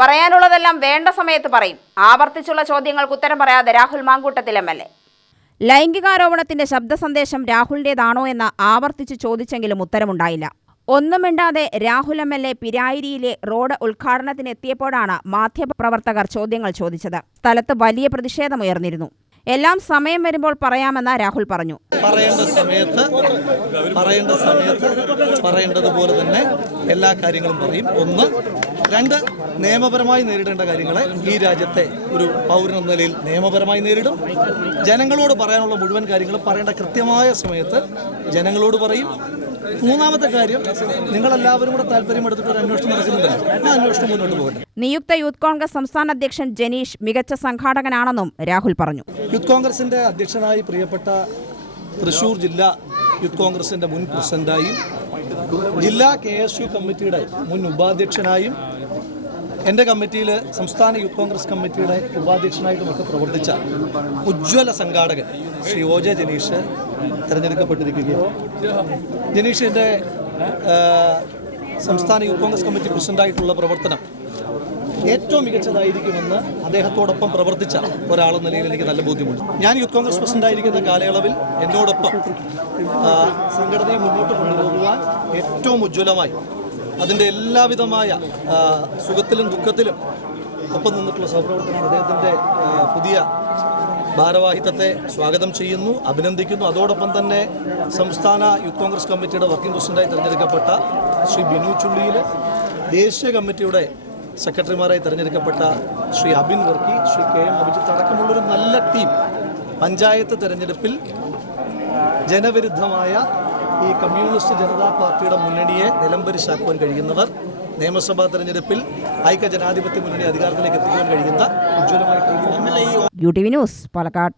പറയാനുള്ളതെല്ലാം വേണ്ട സമയത്ത് പറയും. ആവർത്തിച്ചുള്ള ചോദ്യങ്ങൾക്ക് ഉത്തരം പറയാതെ Rahul Mamkootathil M L A. ലൈംഗികാരോപണത്തിന്റെ ശബ്ദ സന്ദേശം രാഹുലിന്റേതാണോ എന്ന് ആവർത്തിച്ച് ചോദിച്ചെങ്കിലും ഉത്തരമുണ്ടായില്ല. ഒന്നും മിണ്ടാതെ രാഹുൽ എം എൽ എ പിരായിരിയിലെ റോഡ് ഉദ്ഘാടനത്തിനെത്തിയപ്പോഴാണ് മാധ്യമപ്രവർത്തകർ ചോദ്യങ്ങൾ ചോദിച്ചത്. സ്ഥലത്ത് വലിയ പ്രതിഷേധമുയർന്നിരുന്നു. എല്ലാം സമയം വരുമ്പോൾ പറയാമെന്ന് രാഹുൽ പറഞ്ഞു. പറയേണ്ട സമയത്ത് പറയേണ്ട സമയത്ത് പറയേണ്ടതുപോലെ തന്നെ എല്ലാ കാര്യങ്ങളും പറയും. ഒന്ന്. രണ്ട്. നിയമപരമായി നേരിടേണ്ട കാര്യങ്ങളെ ഈ രാജ്യത്തെ ഒരു പൗരൻ എന്ന നിലയിൽ നിയമപരമായി നേരിടും. ജനങ്ങളോട് പറയാനുള്ള മുഴുവൻ കാര്യങ്ങളും പറയേണ്ട കൃത്യമായ സമയത്ത് ജനങ്ങളോട് പറയും. മൂന്നാമത്തെ കാര്യം നിങ്ങളെല്ലാവരും കൂടെ താല്പര്യമെടുത്തിട്ട് ഒരു അന്വേഷണം നടക്കുന്നുണ്ട് ആ അന്വേഷണം മുന്നോട്ട് പോകട്ടെ. നിയുക്ത യൂത്ത് കോൺഗ്രസ് സംസ്ഥാന അധ്യക്ഷൻ ജനീഷ് മികച്ച സംഘാടകനാണെന്നും രാഹുൽ പറഞ്ഞു. യൂത്ത് കോൺഗ്രസിന്റെ അധ്യക്ഷനായി പ്രിയപ്പെട്ട തൃശൂർ ജില്ലാ യൂത്ത് കോൺഗ്രസിന്റെ മുൻ പ്രസിഡന്റായും ജില്ലാ കെ എസ് യു കമ്മിറ്റിയുടെ മുൻ ഉപാധ്യക്ഷനായും എന്റെ കമ്മിറ്റിയിൽ സംസ്ഥാന യൂത്ത് കോൺഗ്രസ് കമ്മിറ്റിയുടെ ഉപാധ്യക്ഷനായിട്ടുമൊക്കെ പ്രവർത്തിച്ച ഉജ്ജ്വല സംഘാടകൻ ശ്രീ ഒ ജെ ജനീഷ് തിരഞ്ഞെടുക്കപ്പെട്ടിരിക്കുകയാണ്. ജനീഷിന്റെ സംസ്ഥാന യൂത്ത് കോൺഗ്രസ് കമ്മിറ്റി പ്രസിഡന്റായിട്ടുള്ള പ്രവർത്തനം ഏറ്റവും മികച്ചതായിരിക്കുമെന്ന് അദ്ദേഹത്തോടൊപ്പം പ്രവർത്തിച്ച ഒരാളെന്ന നിലയിൽ എനിക്ക് നല്ല ബോധ്യമുണ്ട്. ഞാൻ യൂത്ത് കോൺഗ്രസ് പ്രസിഡന്റ് ആയിരിക്കുന്ന കാലയളവിൽ എന്നോടൊപ്പം സംഘടനയെ മുന്നോട്ട് കൊണ്ടുപോകുവാൻ ഏറ്റവും ഉജ്ജ്വലമായി അതിന്റെ എല്ലാവിധമായ സുഖത്തിലും ദുഃഖത്തിലും ഒപ്പം നിന്നിട്ടുള്ള സഹപ്രവർത്തനം അദ്ദേഹത്തിന്റെ പുതിയ ഭാരവാഹിത്വത്തെ സ്വാഗതം ചെയ്യുന്നു അഭിനന്ദിക്കുന്നു. അതോടൊപ്പം തന്നെ സംസ്ഥാന യൂത്ത് കോൺഗ്രസ് കമ്മിറ്റിയുടെ വർക്കിംഗ് പ്രസിഡന്റായി തിരഞ്ഞെടുക്കപ്പെട്ട ശ്രീ ബിനു ചുള്ളിയിൽ ദേശീയ കമ്മിറ്റിയുടെ സെക്രട്ടറിമാരായി തിരഞ്ഞെടുക്കപ്പെട്ട ശ്രീ അബിൻ വർക്കി ശ്രീ കെ എം അഭിജിത്ത് അടക്കമുള്ളൊരു നല്ല ടീം പഞ്ചായത്ത് തെരഞ്ഞെടുപ്പിൽ ജനവിരുദ്ധമായ ഈ കമ്മ്യൂണിസ്റ്റ് ജനതാ പാർട്ടിയുടെ മുന്നണിയെ നിലംപരിശാക്കുവാൻ കഴിയുന്നവർ നിയമസഭാ തെരഞ്ഞെടുപ്പിൽ ഐക്യ ജനാധിപത്യ മുന്നണി അധികാരത്തിലേക്ക് എത്തിക്കുവാൻ കഴിയുന്ന ഉജ്ജ്വലമായിട്ടുള്ള യു ന്യൂസ് പാലക്കാട്.